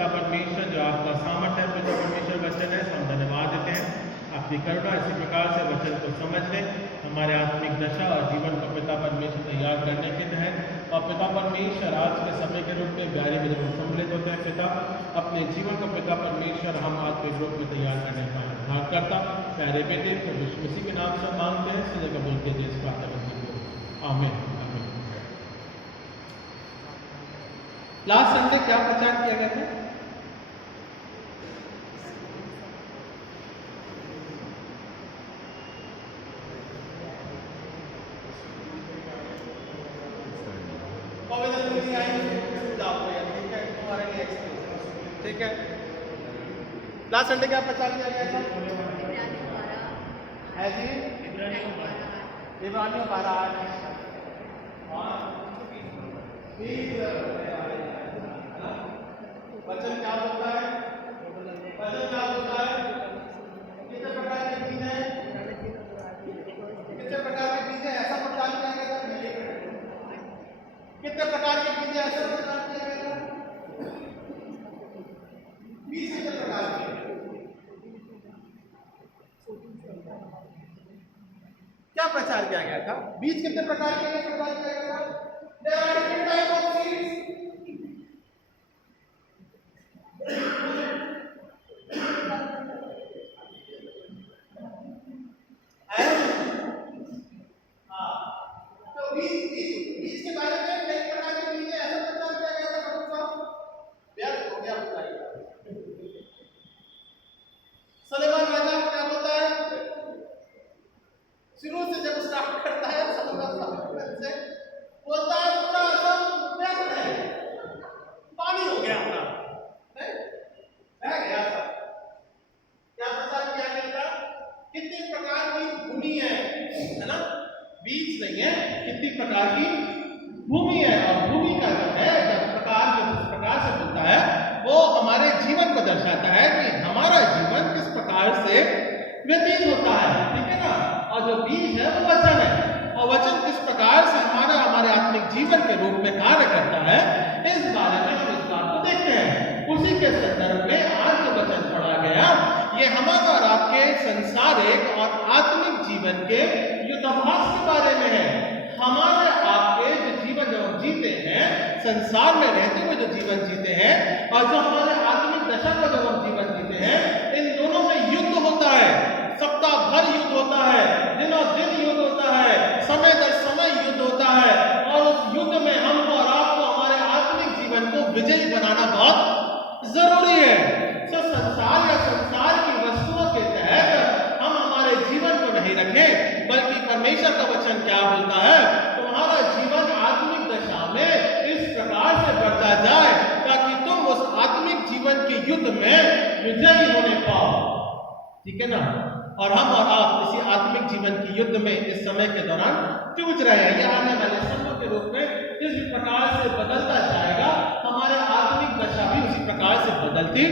पिता परमेश्वर जो आपका सामर्थ्य है, पिता परमेश्वर वचन है, हम धन्यवाद देते हैं आपकी करुणा इसी प्रकार से वचन को समझने, हमारे आत्मिक दशा और जीवन को पिता परमेश्वर तैयार करने के तहत। और पिता परमेश्वर आज के समय के रूप में 11 बजे हम सम्मिलित होते हैं पिता, अपने जीवन को पिता परमेश्वर हम आत्मिक रूप में तैयार करने का आधार करता प्यारे बेटे तो यीशु मसीह के नाम से मांगते हैं, सीधे कबूल के देश प्रार्थना करते हैं, आमीन। लास्ट संडे क्या प्रचार किया गया था? ठीक है, लास्ट संडे क्या प्रचार किया गया था? है जी, इब्रानियों 12:8। वचन क्या बोलता है? वचन क्या बोलता है? कितने प्रकार के बीज हैं? कितने प्रकार के बीज हैं? ऐसा प्रचार किया गया था। कितने प्रकार के बीज हैं? ऐसा प्रचार किया गया था। बीज कितने प्रकार के? क्या प्रचार किया गया था? बीज कितने प्रकार के हैं? प्रचार किया गया था। There are different type of seeds. तो बीज के बारे में कई प्रकार के बीज है, ऐसा प्रचार किया गया था। डॉक्टर साहब व्यर्थ हो गया बताइए। सलेमान राजा क्या बोलता है? शुरू से जब स्टार्ट करता है सलेमान से बोलता है पूरा सब व्यर्थ है, पानी हो गया अपना, रह गया सब। क्या प्रचार किया गया था? कितने प्रकार की भूमि है ना? बीज नहीं है, कितनी प्रकार की भूमि है। और भूमि का जो है जब प्रकार जो इस प्रकार से होता है वो हमारे जीवन को दर्शाता है कि हमारा जीवन किस प्रकार से व्यतीत होता है, ठीक है ना। और जो बीज है वो वचन है, और वचन किस प्रकार से हमारे आत्मिक जीवन के रूप में कार्य करता है, इस बारे में हम इस बात को देखते हैं। उसी के संदर्भ में आज जो वचन पढ़ा गया ये हमारे और आपके संसारिक और आत्मिक जीवन के युद्धाभ्यास के बारे में है। हमारे आपके जो जीवन जो हम जीते हैं, संसार में रहते हुए जो जीवन जीते हैं और जो हमारे आत्मिक दशा का जो हम जीवन जीते हैं, इन दोनों में युद्ध होता है। सप्ताह भर युद्ध होता है, दिनों दिन युद्ध होता है, समय दर समय युद्ध होता है। और उस युद्ध में हमको और आपको हमारे आत्मिक जीवन को विजयी बनाना बहुत जरूरी है। तो संसार या संसार की वस्तुओं के तहत हम हमारे जीवन को नहीं रखें, बल्कि परमेश्वर का वचन क्या बोलता है? तुम्हारा जीवन आत्मिक दशा में इस प्रकार से बढ़ता जाए ताकि तुम उस आत्मिक जीवन के युद्ध में विजयी होने पाओ, ठीक है ना। और हम और आप इसी आत्मिक जीवन की युद्ध में इस समय के दौरान जूझ रहे हैं। यह आने वाले समय के रूप में जिस प्रकार से बदलता जाएगा, हमारे आत्मिक दशा भी उसी प्रकार से बदलती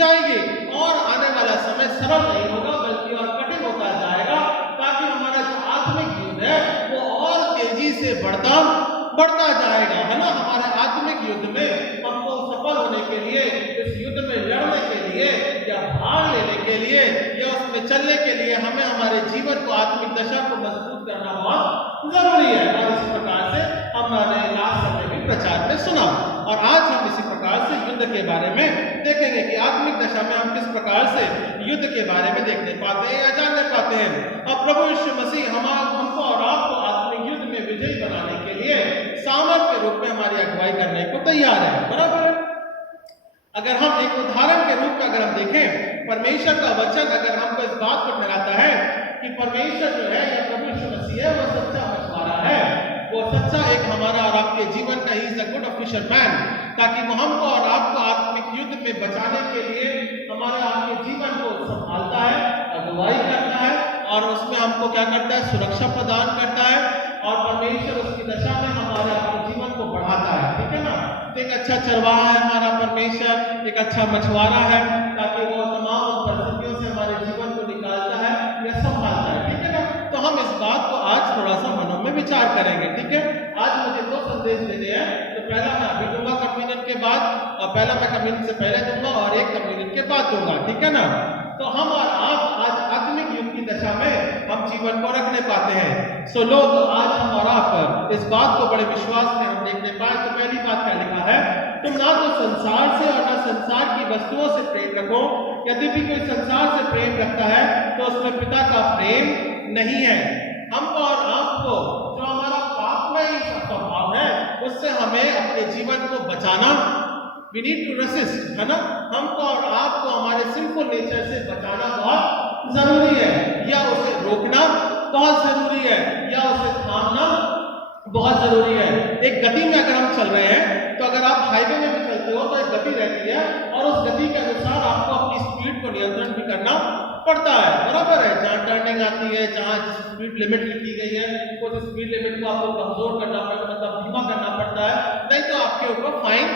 जाएगी। और आने वाला समय सरल नहीं होगा बल्कि और कठिन होता जाएगा, ताकि हमारा जो आत्मिक युद्ध है वो और तेजी से बढ़ता जाएगा, है ना। हमारे आत्मिक युद्ध में हमको सफल होने के लिए, इस युद्ध में लड़ने के लिए या भाग लेने के लिए या उसमें चलने के लिए हमें हमारे जीवन को आत्मिक दशा को मजबूत करना बहुत जरूरी है। और इसी प्रकार से हमने लास्ट समय भी प्रचार में सुना, और आज हम इसी प्रकार से युद्ध के बारे में देखेंगे कि आत्मिक दशा में हम किस प्रकार से युद्ध के बारे में देखने पाते हैं या जानने पाते हैं। और प्रभु यीशु मसीह हमको और आपको आत्मिक युद्ध में विजयी बनाने के लिए सामर्थ के रूप में हमारी अगुवाई करने को तैयार है, बराबर है। अगर हम एक उदाहरण के रूप में अगर हम देखें, परमेश्वर का वचन अगर हमको इस बात को ठहराता है कि परमेश्वर जो है या प्रभु यीशु मसीह है वो सच्चा मछुआरा है, वो सच्चा एक हमारा और आपके जीवन का he is a good fisherman, ताकि वो हमको और आपको आत्मिक युद्ध में बचाने के लिए हमारे आपके जीवन को संभालता है, अगुवाई करता है, और उसमें हमको क्या करता है? सुरक्षा प्रदान करता है। और परमेश्वर उसकी दशा में हमारे आपके जीवन को बढ़ाता है, ठीक है ना। एक अच्छा चरवाहा है हमारा परमेश्वर, एक अच्छा मछुआरा है, ताकि वो तमाम परिस्थितियों से हमारे जीवन को निकालता है या संभालता है, ठीक है ना। तो हम इस बात को आज थोड़ा सा मनों में विचार करेंगे, ठीक है। आज मुझे दो संदेश देने हैं। तो पहला मैं अभी दूंगा कम्युनियन के बाद, और पहला मैं कम्युनियन से पहले दूंगा और एक कम्युनियन के बाद दूंगा, ठीक है ना। तो हम और आप आज आत्मिक युग की दशा में हम जीवन को रख नहीं पाते हैं। सो लोग आज हम और आप इस बात को बड़े विश्वास में हम देखने पाए। तो पहली बात क्या लिखा है, तुम ना तो संसार से और ना संसार की वस्तुओं से प्रेम रखो, यदि भी कोई संसार से प्रेम रखता है तो उसमें पिता का प्रेम नहीं है। हमको और आपको जो हमारा पापमय स्वभाव है उससे हमें अपने जीवन को बचाना, we need to resist, है ना। हमको और आपको हमारे सिंफुल नेचर से बचाना बहुत जरूरी है, या उसे रोकना बहुत जरूरी है, या उसे थामना बहुत जरूरी है। एक गति में अगर हम चल रहे हैं तो अगर आप हाईवे में भी चलते हो तो एक गति रहती है और उस गति के अनुसार आपको अपनी स्पीड को नियंत्रण भी करना पड़ता है, बराबर है। जहाँ टर्निंग आती है, जहाँ स्पीड लिमिट लिखी गई है, उस स्पीड लिमिट को आपको कमजोर करना पड़ता है, मतलब धीमा करना पड़ता है, नहीं तो आपके ऊपर फाइन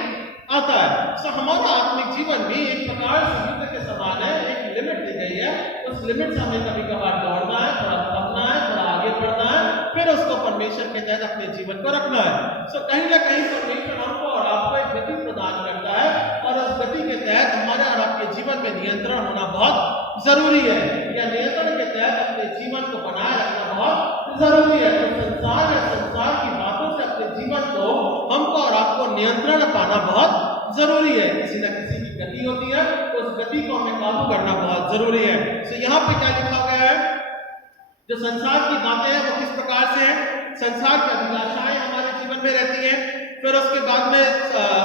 आता है। सो हमारा आत्मिक जीवन भी एक प्रकार से युद्ध के समान है, एक लिमिट दी गई है, उस लिमिट से हमें कभी कभार दौड़ना है, थोड़ा थमना है, थोड़ा आगे बढ़ना है, फिर उसको परमेश्वर के तहत अपने जीवन को रखना है। सो कहीं ना कहीं परमेश्वर हमको और आपको एक गति प्रदान करता है और उस गति के तहत हमारे और आपके जीवन में नियंत्रण होना बहुत जरूरी है, या नियंत्रण के तहत अपने जीवन को बनाए रखना बहुत जरूरी है। तो संसार या संसार की बातों से अपने जीवन को हमको और आपको नियंत्रण पाना बहुत जरूरी है। किसी न किसी की गति होती है, तो उस गति को हमें काबू करना बहुत जरूरी है। तो यहाँ पे क्या लिखा गया है, जो संसार की बातें हैं वो किस प्रकार से है, संसार की अभिलाषाएं हमारे जीवन में रहती हैं, फिर उसके बाद में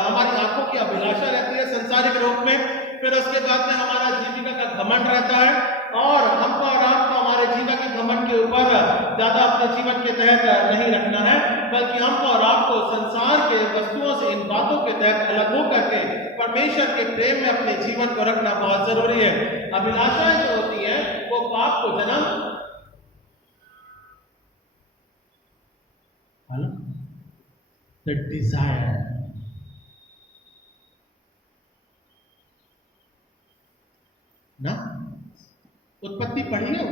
हमारी आंखों की अभिलाषा रहती है संसारिक रूप में, फिर उसके बाद में हमारा जीविका का घमंड रहता है, और हमको और आपको हमारे जीवन के घमंड के ऊपर ज्यादा अपने जीवन के तहत नहीं रखना है, बल्कि हमको और आपको संसार के वस्तुओं से, इन बातों के तहत अलग हो करके परमेश्वर के प्रेम में अपने जीवन को रखना बहुत जरूरी है। अभिलाषाएं जो होती हैं वो पाप को जन्म, the desire, ना। उत्पत्ति पढ़ी है,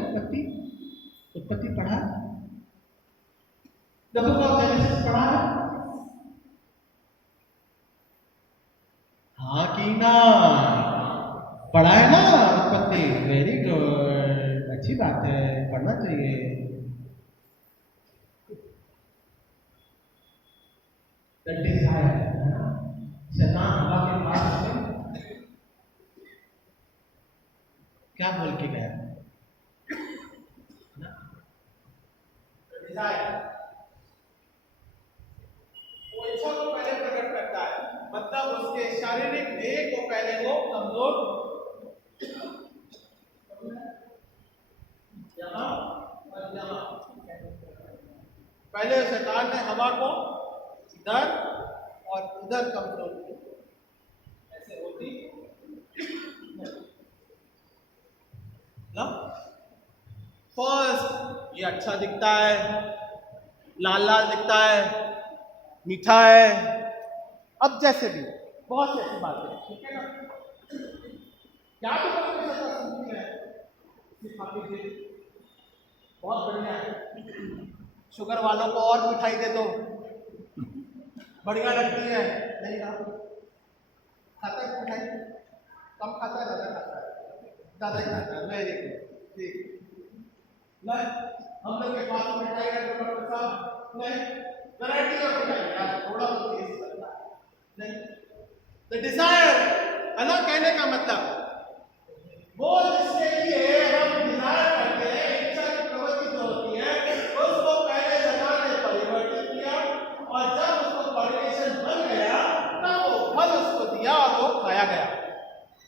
उत्पत्ति पढ़ा, द बुक ऑफ जेनेसिस पढ़ा है, हाँ कि ना, पढ़ा है ना उत्पत्ति, वेरी गुड, अच्छी बात है, पढ़ना चाहिए। द डिजायर, शैतान हवा के पास में क्या बोल के गया, डिजायर वो इच्छा को पहले प्रकट करता है, मतलब उसके शारीरिक देह को पहले वो कमजोर, यहाँ और यहाँ, पहले शैतान ने हवा को इधर और इधर कमजोर की, ऐसे होती ना। फर्स्ट ये अच्छा दिखता है, लाल लाल दिखता है, मीठा है, अब जैसे भी बहुत सी ऐसी बातें हैं, ठीक है ना। क्या भी सुनती है, बहुत बढ़िया है, शुगर वालों को और मिठाई दे दो, बढ़िया लगती है, नहीं खाता है मिठाई, कम खाता है, ज्यादा खाता है, ज्यादा ही खाता है, वेरी गुड, ठीक। नहीं हम लोग के पास मिठाई है डॉक्टर साहब, नहीं वैरायटी ऑफ मिठाई, थोड़ा तो टेस्ट करता है, नहीं। द डिजायर है ना, कहने का मतलब वो जिसके लिए हम डिजायर करते हैं, इच्छा की प्रवृत्ति जो होती है, उसको पहले शैतान ने परिवर्तित किया, और जब उसको परिवर्तन बन गया तब वो फल उसको दिया और वो खाया गया,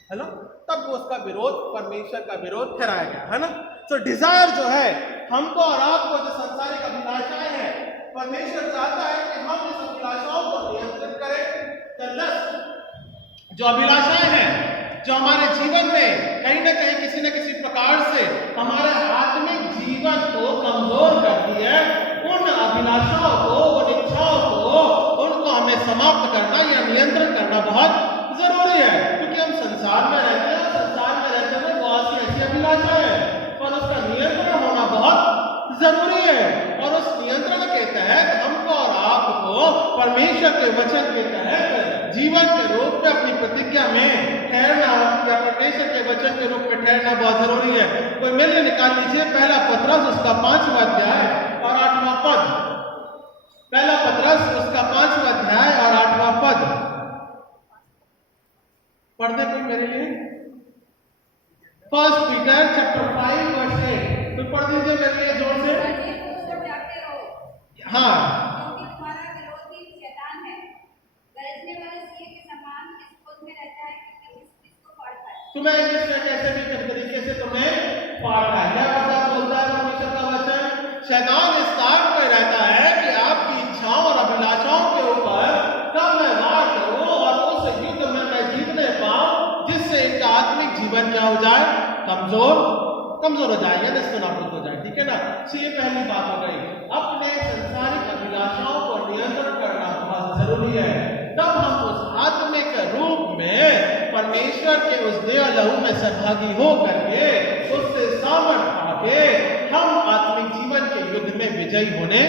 है ना। तब वो उसका विरोध, परमेश्वर का विरोध ठहराया गया, है ना। तो डिजायर जो है, हमको और आपको जो सांसारिक अभिलाषाएं हैं, परमेश्वर चाहता है कि हम इस अभिलाषाओं को नियंत्रित करें। द लस्ट, जो अभिलाषाएं हैं जो हमारे जीवन में कहीं ना कहीं किसी न किसी प्रकार से हमारे आत्मिक जीवन को कमजोर करती है, उन अभिलाषाओं को, उन इच्छाओं को, उनको हमें समाप्त करना या नियंत्रण करना बहुत जरूरी है। क्योंकि हम संसार में रहते हैं, संसार में रहते हुए बहुत सी ऐसी अभिलाषाएं हैं, पर उसका नियंत्रण होना बहुत जरूरी है। और उस नियंत्रण के तहत हमको और आपको परमेश्वर के वचन के तहत जीवन के रूप में अपनी प्रतिज्ञा में ठहरना या परमेश्वर के वचन के रूप में ठहरना बहुत जरूरी है। कोई मिल निकाल लीजिए पहला पत्रस उसका 5वां अध्याय और 8वां पद। पहला पत्रस उसका 5वां अध्याय और 8वां पद पढ़ दे कोई मेरे लिए। फर्स्ट पीटर चैप्टर 5 वर्स 8 तो पढ़ दीजिए मेरे लिए जोर से। हाँ, क्योंकि तुम्हारा विरोधी शैतान है, गरजने वाले सिंह के समान इस खोज में रहता है कि किसको फाड़ता है। तुम्हें इंग्लिश में कैसे भी तरीके से तुम्हें फाड़ता है। क्या बोलता है परमेश्वर का वचन? शैतान इस ताक में रहता है कि आपकी इच्छाओं और अभिलाषाओं के ऊपर कब मैं वार करूं और उस युद्ध में मैं जीतने पाऊं जिससे इनका आत्मिक जीवन क्या हो जाए? कमजोर हो जाएगा, निस्तनाबूद हो जाए। ठीक है ना? तो ये पहली बात हो गई। अपने संसारिक अभिलाषाओं को नियंत्रण करना बहुत जरूरी है। तब हम उस आत्मिक रूप में परमेश्वर के उस देह लहू में सहभागी हो करके उससे सामर्थ पाके हम आत्मिक जीवन के युद्ध में विजयी होने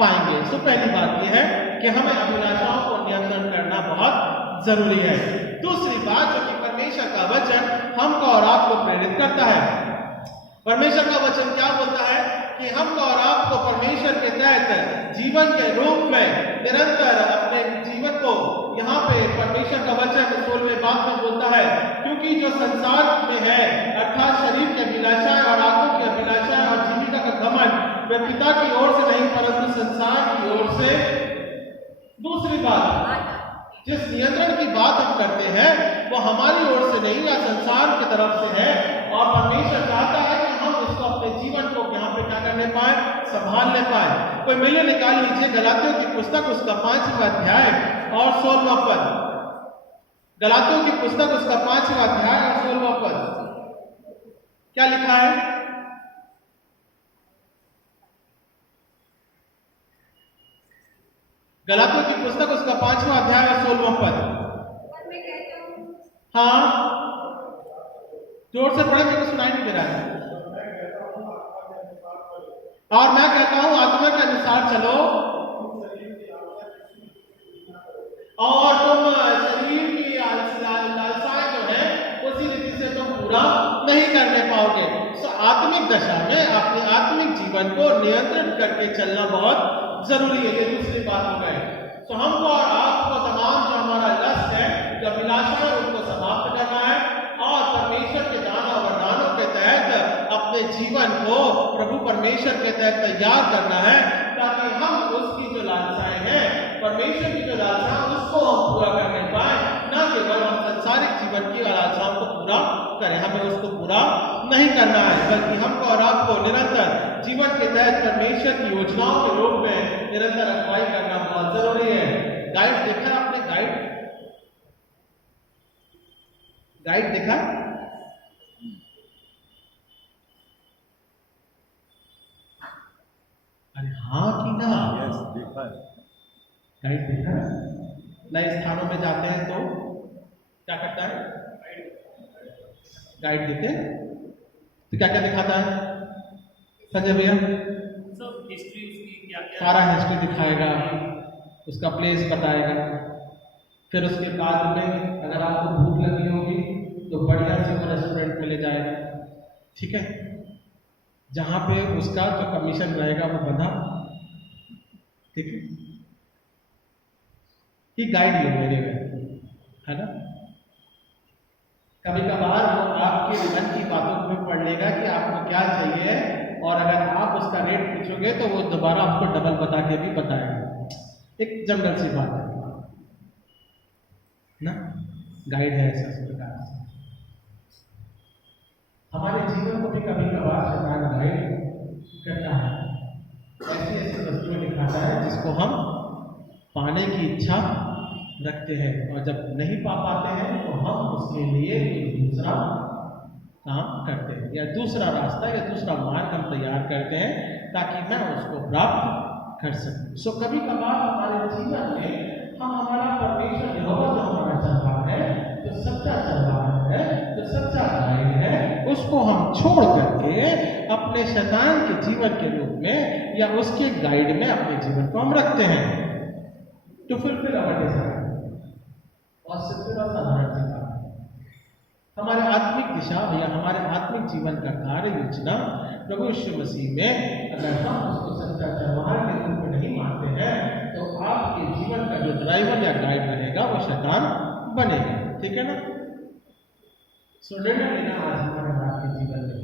पाएंगे। तो पहली बात यह है कि हमें अभिलाषाओं को नियंत्रण करना बहुत जरूरी है। दूसरी बात जो कि परमेश्वर का वचन हमको और आपको प्रेरित करता है। परमेश्वर का वचन क्या बोलता है कि हमको और आपको परमेश्वर के तहत जीवन के रूप में निरंतर अपने जीवन को यहाँ पे परमेश्वर का वचन 16वें बात में बोलता है, क्योंकि जो संसार में है अर्थात शरीर की अभिलाषाएं और आंखों की अभिलाषाएं और जीविका का घमंड वे पिता की ओर से नहीं परंतु संसार की ओर से। दूसरी बात, जिस नियंत्रण की बात हम करते हैं वो हमारी ओर से नहीं या संसार की तरफ से है और परमेश्वर चाहता है कि हम इसको अपने जीवन को यहाँ पे क्या करने पाए? संभालने पाए। कोई मिले निकाल लीजिए गलातियों की पुस्तक उसका 5वां अध्याय और 16वां पद। गलातियों की पुस्तक उसका 5वां अध्याय और 16वां पद क्या लिखा है? गलातियों की पुस्तक उसका 5वां अध्याय और 16वां पद। हाँ, जोर से पढ़े, मेरे को सुनाई नहीं दे रहा है। और मैं कहता हूं आत्मा के अनुसार चलो और तुम शरीर की लालसाएं जो है उसी रीति से तुम पूरा नहीं करने पाओगे। तो आत्मिक दशा में अपने आत्मिक जीवन को नियंत्रित करके चलना बहुत जरूरी है। ये दूसरी बात हो गई। तो हमको और आपको तमाम जो हमारा लक्ष्य है, जो अभिलाषा है, उनको समाप्त करना है और परमेश्वर के दान और वरदानों के तहत अपने जीवन को प्रभु परमेश्वर के तहत तैयार करना है, ताकि हम उसकी जो लालसाएं हैं, परमेश्वर की जो लालसा उसको हम पूरा करने पाए, न केवल हम संसारिक जीवन की लालसाओं को पूरा करें। हमें उसको पूरा नहीं करना है, बल्कि हमको और आपको निरंतर जीवन के तहत परमेश्वर की योजनाओं के रूप में निरंतर अगुवाई करना बहुत जरूरी है। गाइड देखा आपने? गाइड देखा? अरे हाँ कि ना? देखा है। गाइड देखा? नए स्थानों में जाते हैं तो क्या करता है? गाइड देते तो क्या क्या दिखाता है संजय भैया? सब हिस्ट्री उसकी क्या सारा हिस्ट्री दिखाएगा, उसका प्लेस बताएगा। फिर उसके बाद में अगर आपको भूख लगी होगी तो बढ़िया से वो रेस्टोरेंट में ले जाएगा। ठीक है, जहाँ पे उसका जो कमीशन रहेगा वो बंधा। ठीक है, ही गाइड यू मेरे में, है ना? कभी कभार वो आपके मन की बातों में पढ़ लेगा कि आपको क्या चाहिए, और अगर आप उसका रेट पूछोगे तो वो दोबारा आपको डबल बता के भी बताएगा। एक जनरल सी बात है ना, गाइड है ऐसा प्रकार से। हमारे जीवन को भी कभी कभार शैतान गाइड करता है, ऐसी ऐसी वस्तुएं दिखाता है जिसको हम पाने की इच्छा रखते हैं, और जब नहीं पा पाते हैं तो हम उसके लिए दूसरा काम करते हैं या दूसरा रास्ता या दूसरा मार्ग हम तैयार करते हैं ताकि मैं उसको प्राप्त कर सकूं। सो कभी कभार हमारे जीवन में हम हमारा परमेश्वर यहोवा जो हमारा चरवाहा है, जो सच्चा चरवाहा है, जो सच्चा गाइड है, उसको हम छोड़ करके अपने शैतान के जीवन के रूप में या उसके गाइड में अपने जीवन को हम रखते हैं। तो फिर अवर डिजायर और सिर्फ और साधारण सी बात है। हमारे आत्मिक दिशा या हमारे आत्मिक जीवन का कार्य योजना प्रभु यीशु मसीह में अगर हम उसको सच्चा व्यवहार के रूप में नहीं मानते हैं तो आपके जीवन का जो ड्राइवर या गाइड रहेगा वो शैतान बनेगा। ठीक है ना? सो निर्णय लेना आज हमारे आपके जीवन में।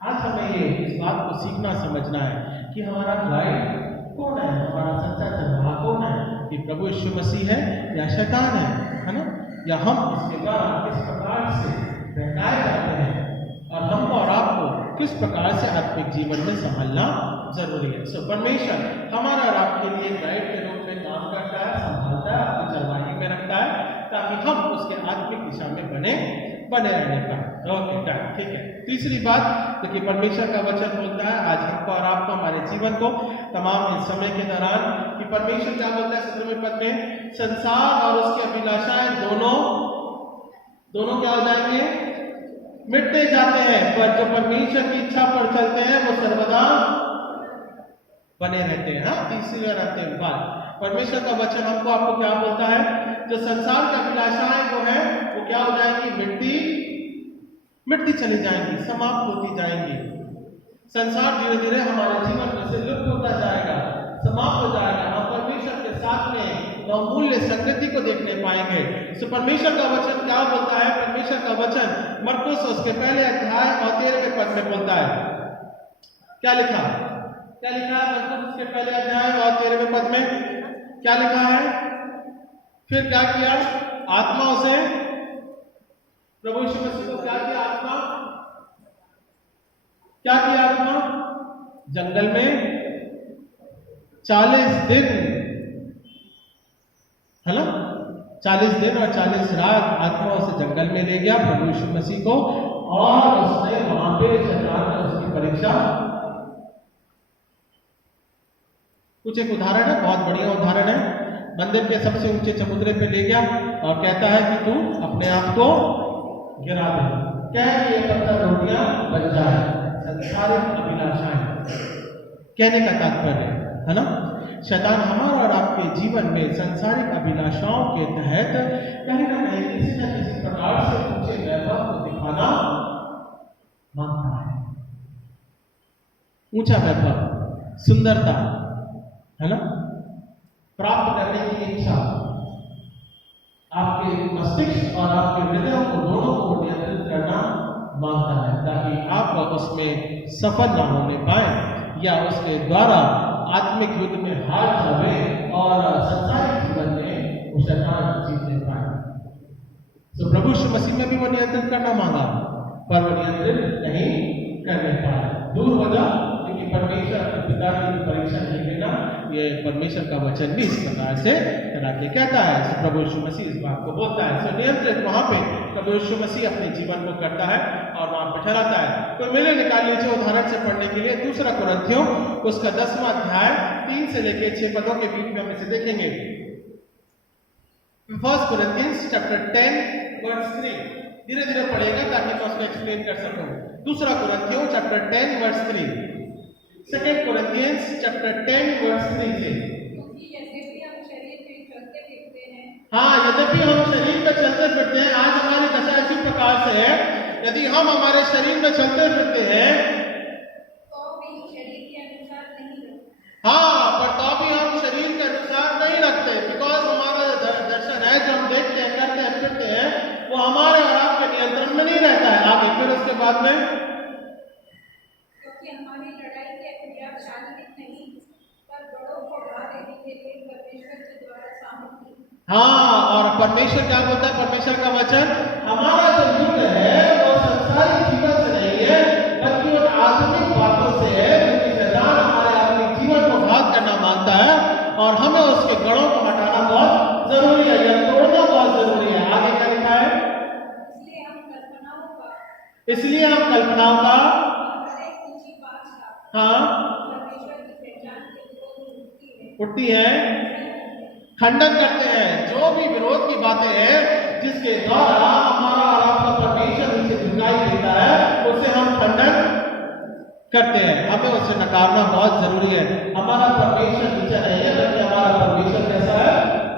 आज हमें ये इस बात को सीखना समझना है कि हमारा गाइड कौन है, हमारा सच्चा व्यवहार कौन है, कि प्रभु यीशु मसीह है या शैतान है ना? या हम इसके द्वारा किस प्रकार से बहकाए जाते हैं और हमको और आपको किस प्रकार से आत्मिक जीवन में संभालना जरूरी है। सो परमेश्वर हमारा और आपके लिए गाइड के रूप में काम करता है, संभालता है, अपनी चरवाही में रखता है ताकि हम उसके आत्मिक दिशा में बने रहने पाए। ओके डन, ठीक है। तीसरी बात देखिए, परमेश्वर का वचन बोलता है आज हमको और आपको हमारे जीवन को तमाम इस समय के दौरान कि परमेश्वर क्या बोलता है 17वें पद में, संसार और उसकी अभिलाषाएं दोनों क्या हो जाएंगे, मिटते जाते हैं, पर जो परमेश्वर की इच्छा पर चलते हैं वो सर्वदा बने रहते हैं। हाँ, तीसरी और अंतिम बात, परमेश्वर का वचन हमको आपको क्या बोलता है, जो संसार की अभिलाषाएं जो है वो क्या हो जाएंगी, मिटती चली जाएंगी, समाप्त होती जाएंगी। संसार धीरे धीरे हमारे जीवन में से लुप्त होता जाएगा, समाप्त हो जाएगा। हम परमेश्वर के साथ में बहुमूल्य संगति को देखने पाएंगे। तो परमेश्वर का वचन क्या बोलता है, परमेश्वर का वचन मरकुस उसके पहले अध्याय और 13वें पद में बोलता है। क्या लिखा है मरकुस उसके पहले अध्याय और 13वें पद में क्या लिखा है, फिर क्या किया आत्मा उसे, प्रभु यीशु मसीह को क्या किया आत्मा, जंगल में 40 दिन, है ना, 40 दिन और 40 रात आत्मा उसे जंगल में ले गया प्रभु यीशु मसीह को, और उसने वहां पे शैतान ने उसकी परीक्षा। कुछ एक उदाहरण है, बहुत बढ़िया उदाहरण है। मंदिर के सबसे ऊंचे चबूतरे पे ले गया और कहता है कि तू अपने आप को गिरा दे, कह ये 15 रोटियां बच जाए। संसारिक अभिलाषाएं कहने का तात्पर्य है ना, शैतान हमारा और आपके जीवन में संसारिक अभिलाषाओं के तहत कहीं ना कहीं किसी न किसी प्रकार से ऊंचे वैभव को दिखाना मांगता है। ऊंचा वैभव, सुंदरता, है ना, प्राप्त करने की इच्छा आपके मस्तिष्क और आपके हृदय को दोनों को नियंत्रित करना मांगता है, ताकि आप उसमें सफल ना होने पाए या उसके द्वारा आत्मिक युद्ध में हार जावे और संसारिक जीवन में उस शैतान जीतने पाए। तो प्रभु यीशु मसीह में भी वो नियंत्रित करना मांगा, पर वो नियंत्रित नहीं करने पाए। दूर हो जा, क्योंकि परमेश्वर पिता की परीक्षा नहीं लेना, ये परमेश्वर का वचन भी इस प्रकार से करा के कहता है। तो प्रभु यीशु मसीह इस बात को बोलता है। तो नियंत्रित वहां पे प्रभु यीशु मसीह अपने जीवन को करता है और वहां पे ठहराता है। तो मेरे निकाल लीजिए उदाहरण से पढ़ने के लिए 2 कुरिन्थियों उसका 10वां अध्याय 3 से लेकर 6 पदों के बीच में हम इसे देखेंगे। 1 Corinthians chapter 10 verse 3, धीरे धीरे पढ़ेगा ताकि मैं उसको एक्सप्लेन कर सकूं। 2 कुरिन्थियों chapter 10 verse 3, 2 Corinthians chapter 10 verse 3 से, हाँ, यद्यपि हम शरीर में चलते फिरते हैं, आज हमारी दशा इसी प्रकार से है, यदि हम हमारे शरीर में चलते फिरते हैं तो भी शरीर के अनुसार नहीं रखते, हाँ, पर तो भी हम शरीर के अनुसार नहीं रखते, बिकॉज हमारा दर्शन है जो हम देखते हैं, करते हैं, फिरते हैं, वो हमारे और आपके नियंत्रण में नहीं रहता है। आगे फिर उसके बाद में, क्योंकि हमारी लड़ाई के अभ्यास शारीरिक नहीं पर बड़ों को ढा देने के लिए परमेश्वर के द्वारा सामर्थ है। हाँ, और परमेश्वर क्या बोलता है, परमेश्वर का वचन, हमारा जो युद्ध है वो संसारिक जीवन से नहीं है बल्कि उन आधुनिक बातों से है, क्योंकि शैतान हमारे अपने जीवन को घात करना मांगता है और हमें उसके गढ़ों को हटाना बहुत जरूरी है या तोड़ना बहुत जरूरी है। आगे क्या लिखा है, इसलिए हम कल्पनाओं का हाँ उठती है, खंडन करते हैं, जो भी विरोध की बातें हैं जिसके द्वारा हमारा और आपका परमेश्वर नीचे झुकाई देता है, उसे हम खंडन करते हैं। हमें उसे नकारना बहुत जरूरी है। हमारा परमेश्वर नीचा नहीं है, बल्कि हमारा परमेश्वर कैसा है,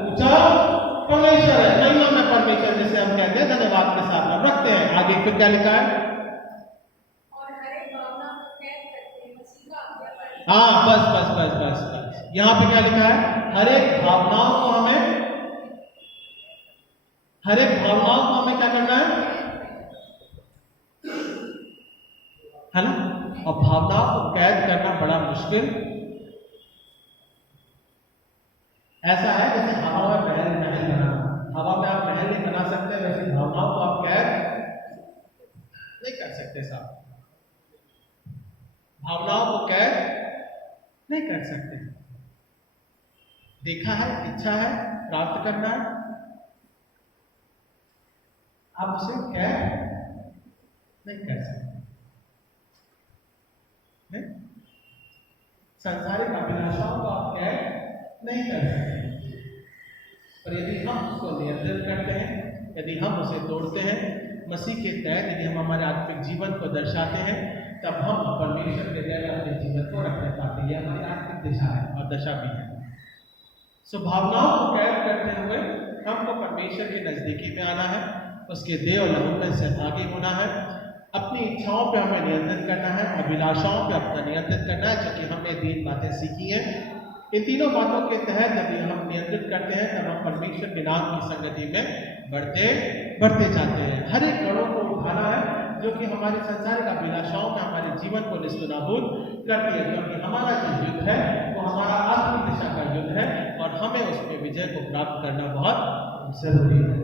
ऊंचा परमेश्वर है, महिमा में परमेश्वर जिसे हम कहते हैं, धन्यवाद के साथ हम रखते हैं। आगे फिर क्या लिखा है? और हर एक भावना को कैद करके मसीह का आज्ञा पालन हाँ, बस बस बस बस बस, यहाँ पे क्या लिखा है? हर एक भावनाओं को हमें क्या करना है ना? और भावनाओं को कैद करना बड़ा मुश्किल ऐसा है जैसे हवा में महल नहीं बनाना। हवा में आप महल नहीं बना सकते, वैसे भावनाओं को आप कैद नहीं कर सकते साहब। भावनाओं को कैद नहीं कर सकते। देखा है, इच्छा है, प्राप्त करना है, आप उसे कैद नहीं कर सकते। संसारिक अभिलाषाओं को आप कैद नहीं कर सकते, पर यदि हम उसको नियंत्रित करते हैं, यदि हम उसे तोड़ते हैं, मसीह के तहत यदि हम हमारे आत्मिक जीवन को दर्शाते हैं, तब हम परमेश्वर के जरिए अपने जीवन को रखने पाते हैं। यह हमारी आत्मिक दिशा है और दशा भी है। सो भावनाओं को कैद करते हुए हमको परमेश्वर के नजदीकी में आना है, उसके देह और लहू में सहभागी होना है, अपनी इच्छाओं पे हमें नियंत्रित करना है, अभिलाषाओं पे अपना नियंत्रित करना है, क्योंकि हमने 3 बातें सीखी हैं। इन तीनों बातों के तहत यदि हम नियंत्रित करते हैं, तब हम परमेश्वर के नाम की संगति में बढ़ते जाते हैं। हर एक गणों को उठाना है जो कि हमारे संसारिक अभिलाषाओं में हमारे जीवन को निस्तनाबूद करती है, क्योंकि हमारा जो युद्ध है वो हमारा आत्मिक दिशा का युद्ध है और हमें उसमें विजय को प्राप्त करना बहुत जरूरी है।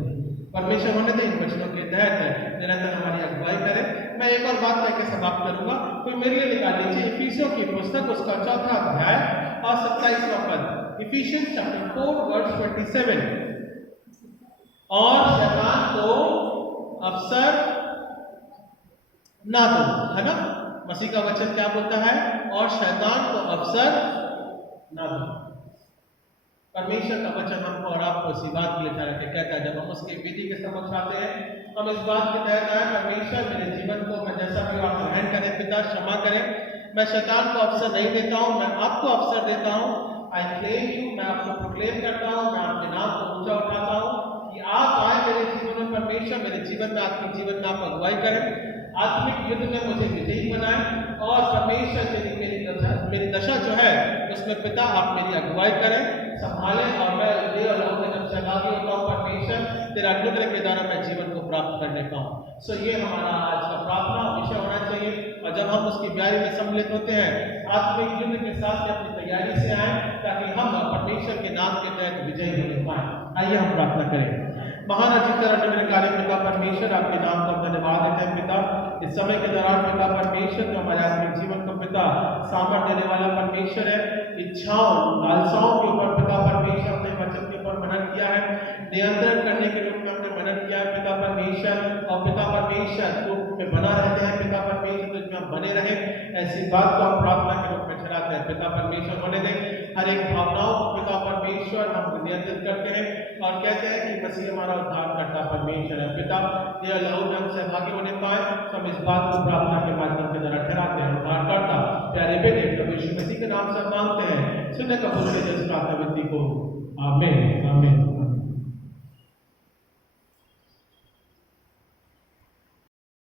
परमेश्वर होने दे इन वचनों के तहत निरंतर हमारी अगुवाई करे। मैं एक और बात कह के समाप्त करूंगा, कोई मेरे लिए निकाल लीजिए इफिसियों की पुस्तक, उसका 4वां अध्याय और 27वां पद। Ephesians chapter 4 verse 27। और शैतान को अवसर ना दो, है ना? मसीह का वचन क्या बोलता है? और शैतान को अवसर ना दो। परमेश्वर का वचन हमको और आपको इसी बात के लिए कहता है, जब हम उसके विधि के समक्ष आते हैं, हम इस बात के तहत आए, परमेश्वर मेरे जीवन को मैं जैसा भी आप ग्रहण करें पिता, क्षमा करें। मैं शैतान को अवसर नहीं देता हूं, मैं आपको अवसर देता हूं। आई क्लेम यू, मैं आपको प्रोक्लेम करता हूं, मैं आपके नाम को ऊंचा उठाता हूं कि आप आए मेरे जीवन में। परमेश्वर मेरे जीवन में, आत्मिक जीवन में आप अगुवाई करें, आत्मिक युद्ध में मुझे विजयी बनाए, और परमेश्वर मेरी दशा जो है उसमें पिता आप मेरी अगुवाई करें, संभालें, और मैं देह और लहू में जब सहभागी होता हूँ परमेश्वर तेरा अनुग्रह के द्वारा मैं जीवन को प्राप्त करने पाऊँ। सो ये हमारा आज का प्रार्थना विषय होना चाहिए। और जब हम उसकी ब्याई में सम्मिलित होते हैं, आत्मिक युद्ध के साथ अपनी तैयारी से आए, ताकि हम परमेश्वर के नाम के तहत विजयी होने पाए। आइए हम प्रार्थना करें। महान अजीत कार्य पिता परमेश्वर, आपके नाम को धन्यवाद देते हैं पिता। इस समय के दौरान पिता परमेश्वर जो हमारे आत्मिक जीवन को पिता सामर्थ्य देने वाला परमेश्वर है, इच्छाओं लालसाओं के ऊपर पिता परमेश्वर अपने वचन के ऊपर मनन किया है, नियंत्रण करने के रूप में हमने मनन किया है पिता परमेश्वर। और पिता परमेश्वर तो में बना रहते हैं पिता परमेश्वर, तो इसमें हम बने रहे, ऐसी बात को हम प्रार्थना के रूप में चढ़ाते हैं पिता परमेश्वर। होने दें हर एक भावनाओं को पिता परमेश्वर हम नियंत्रित करते हैं और कहते हैं कि मसीह हमारा उद्धार करता परमेश्वर है पिता। ये लहू में हम सहभागी होने पाए, तो हम इस बात को प्रार्थना के माध्यम के द्वारा ठहराते हैं। उद्धार करता प्यारे बेटे प्रभु यीशु मसीह के नाम से मांगते हैं, सुनने कबूल कीजिए इस प्रार्थना विनती को। आमीन आमीन।